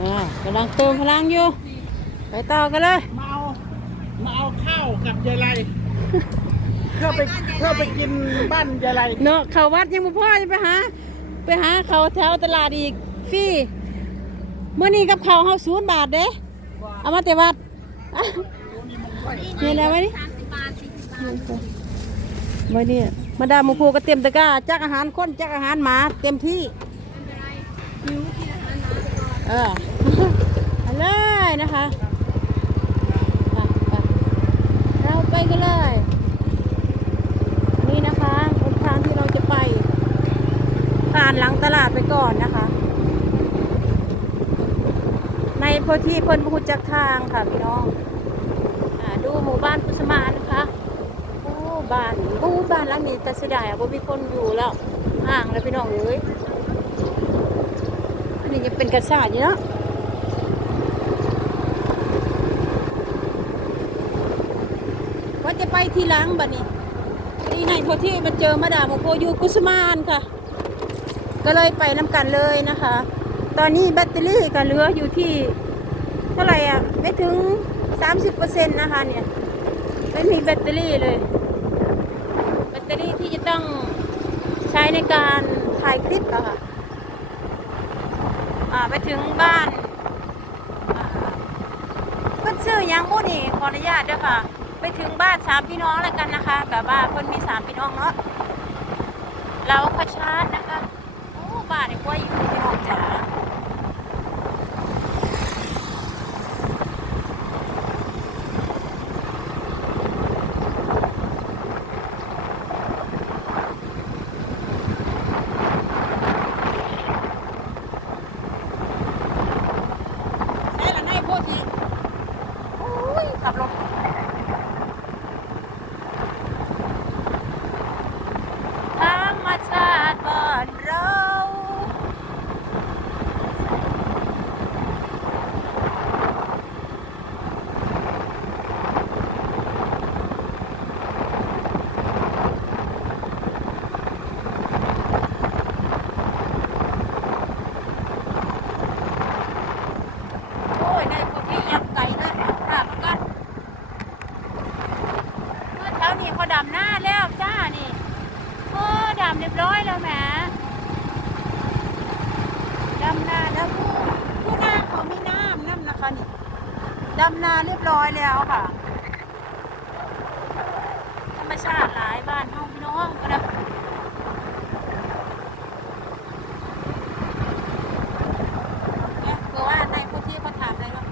อ่ากำลังเติมพลังอยู่ ไปต่อกันเลย มาเอามาเอาข้าวกับยายไรเพื่อไปเพื่อไปกินบ้านยายไรเนาะเขาวัดยังบ่พอจะไปหา ไปหาเขาแถวตลาดอีกฟรีเมื่อนี้กับเขาวเฮาศูนย์บาทเด้เอามาแต่วัดอะนี่แหละไว้นี่ไว้นี่มาดามหมูพูก็เตรียมตะกร้าจักอาหารคนจักอาหารหมาเต็มที่ เออเอาเลยนะคะไปไปเราไปกันเลย นี่นะคะบนทางที่เราจะไปผ่านหลังตลาดไปก่อนนะคะ ในพื้นที่เพิ่นพูดจักทางค่ะพี่น้องอดูหมู่บ้านพุสมานนะคะโอ้บ้านโอ้บ้านหลังนี้แต่เสียดายอะบ่มีคนอยู่แล้วห่างแล้วพี่น้องเอ้ย นนี้ยังเป็นกระสาอยู่เนาะว่าจะไปทีหลังบัดนี้ที่ในโพที่มาเจอมาดามโพยูกุสมานค่ะ ก็เลยไปน้ำกันเลยนะคะ ตอนนี้แบตเตอรี่ก็เหลืออยู่ที่ เท่าไหร่อะ ไม่ถึง 30%นะคะเนี่ย ไม่มีแบตเตอรี่เลย แบตเตอรี่ที่จะต้องใช้ในการถ่ายคลิปอะค่ะ ไปถึงบ้านเพิ่นชื่อยังบุนี่ขออนุญาตด้วยค่ะ ไปถึงบ้านสามพี่น้องแล้วกันนะคะแบบว่าเพิ่นมีสามพี่น้องเนาะเราขชาร์จนะคะโอ้บ้านนี่กว่าอยู่พี่น้องจ๋าใช่ละนายโพธิโอ้ย ขับรถ ธรรมชาติบ้านเรา โอ้ยนายพวกนี้ยังไกลเลยถามกันเมื่อเช้านี้เขาดำหน้าแล้วจ้านี่ โอ้ดำเรียบร้อยแล้วแหมดำนาแล้วผู้ผู้นาเขามีน้ำน้ำนะคะนี่ ดำนาเรียบร้อยแล้วค่ะ ธรรมชาติหลายบ้านห้องพี่น้องก็นะเนี่ยคือว่าในพื้นที่เขาถามอะไรเนาะ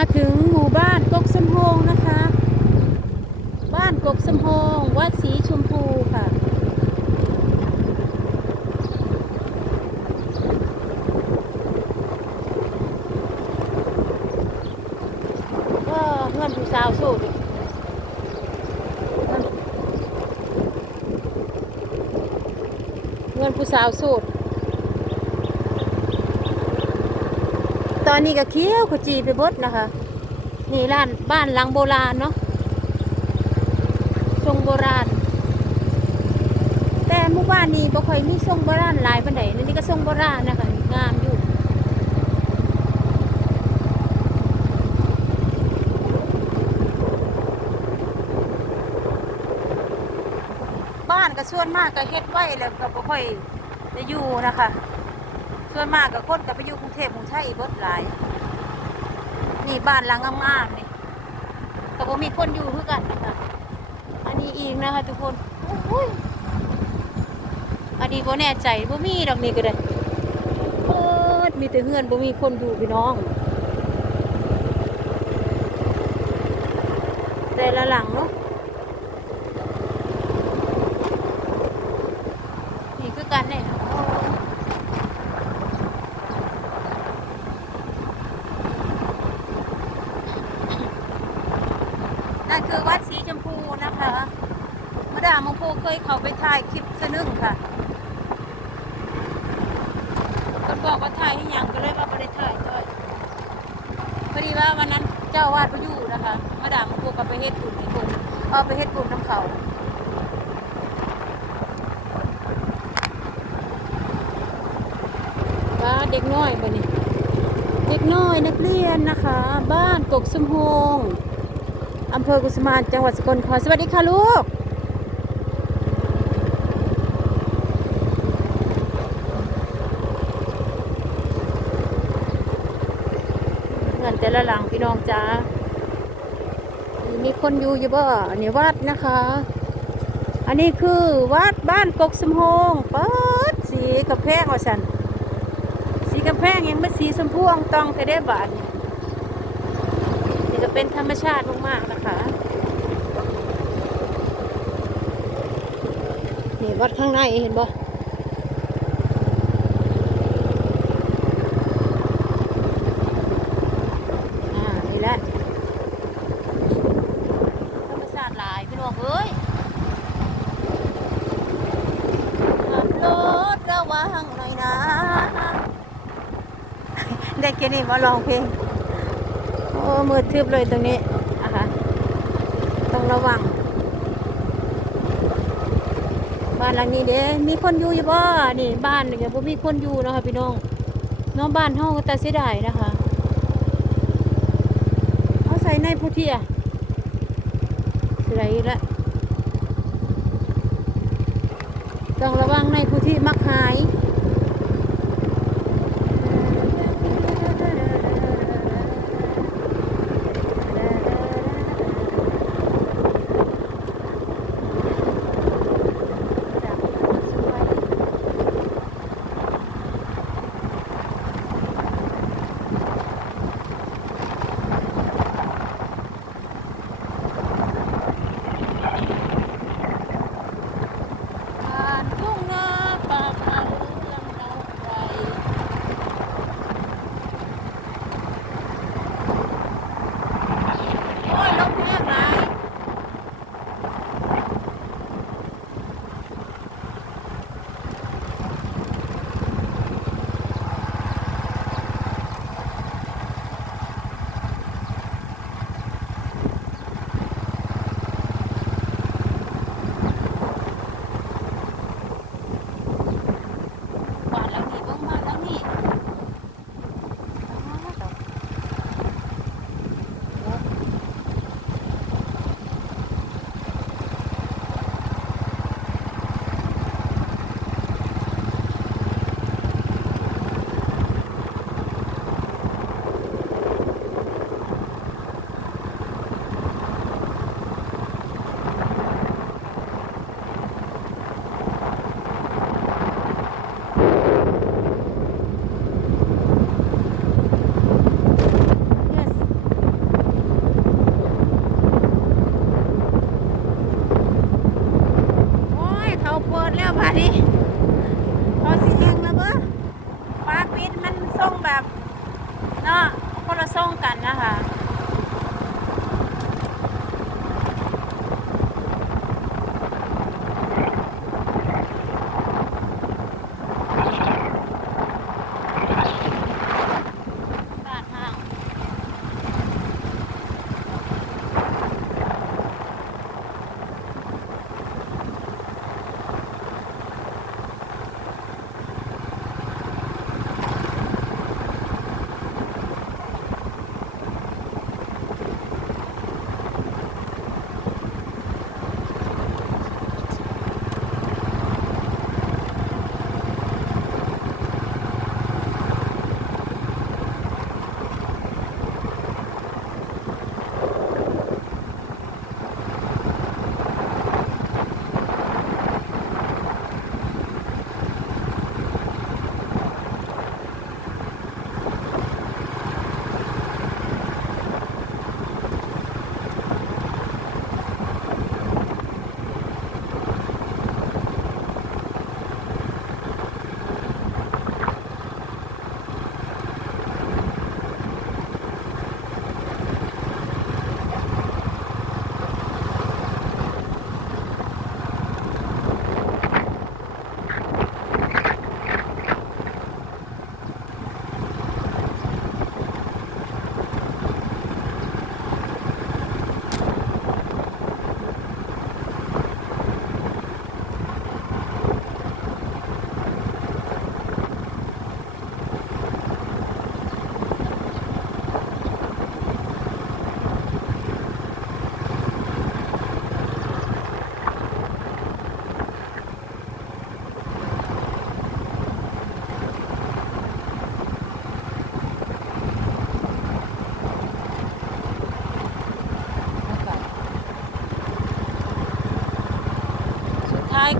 มาถึงหมู่บ้านกกสมโฮงนะคะ บ้านกกสมโฮงวัดสีชมพูค่ะ ก็เพื่อนผู้สาวสูดเพื่อนผู้สาวสูด ตอนนี้ก็เคี้ยวขจีไปบดนะคะ นี่ร้านบ้านหลังโบราณเนาะทรงโบราณ แต่หมู่บ้านนี้บ่ค่อยมีทรงโบราณหลายปานใดนี่นี่ก็ทรงโบราณนะคะงามอยู่บ้านก็ส่วนมากก็เฮ็ดไว้แล้วก็บ่ค่อยจะอยู่นะคะ ส่วนมากก็คนก็ไปอยู่กรุงเทพกรุงไทยเบิดหลาย นี่บ้านหลังงามๆนี่ก็บ่มีคนอยู่คือกันนะคะอันนี้อีกนะคะทุกคนอันนี้บ่แน่ใจบ่มีดอกนี่ก็ได้เปิดมีแต่เฮือนบ่มีคนอยู่พี่น้อง แต่ละหลังเนาะนี่คือกันเนี่ยโอ้นั่นคือวัดสีชมพู นะคะมาดามมงพูเคยเข้าไปถ่ายคลิปสนึงค่ะคนบอกว่าถ่ายให้ยังก็เลยว่าไม่ได้ถ่ายด้วยพอดีว่าวันนั้นเจ้าวาดไปอยู่นะคะมาดามมาพวกกับไปเฮ็ดบุญให้คนเอาไปเฮ็ดบุญน้ำเขาว่าเด็กน้อยบ่นี่เด็กน้อยนักเรียนนะคะ บ้านกกสมโฮง อำเภอกุสมานจังหวัดสกลนครสวัสดีค่ะลูก เงินแต่ละหลังพี่น้องจ้ามีคนอยู่อยู่บ่เนี่วัดนะคะ อันนี้คือวัดบ้านกกสมโฮงเปิดสีกระแพงว่าสันสีกระแพงยังไม่สีชมพูอ่องตองแต่ได้บาทนี่ เป็นธรรมชาติมากๆนะคะนี่วัดข้างในเห็นบ่อ่านี่แหละธรรมชาติหลายพี่น้องเอ้ยขับรถระวังหน่อยนะ ได้แค่นี้มาลองเพลงโอ้มืดทึบเลยตรงนี้อะคะต้องระวัง บ้านหลังนี้เด้มีคนอยู่อยู่บ่นี่บ้านเนี่ยบ่มีคนอยู่นะคะพี่น้องน้องบ้านห้องก็ต่เสียดายนะคะเอาใส่ในผู้ที่อะใส่ละต้องระวังในผู้ที่มักหาย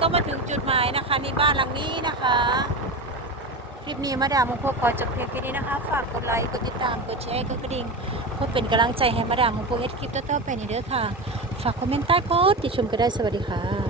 ก็มาถึงจุดหมายนะคะในบ้านหลังนี้นะคะ คลิปนี้มาดามมงคลขอจบเพียงแค่นี้นะคะ ฝากกดไลค์กดติดตามกดแชร์กดกระดิ่งเพื่อเป็นกำลังใจให้มาดามมงคลเฮ็ดคลิปต่อๆไปนี่เด้อค่ะ ฝากคอมเมนต์ใต้โพสต์ติชมก็ได้สวัสดีค่ะ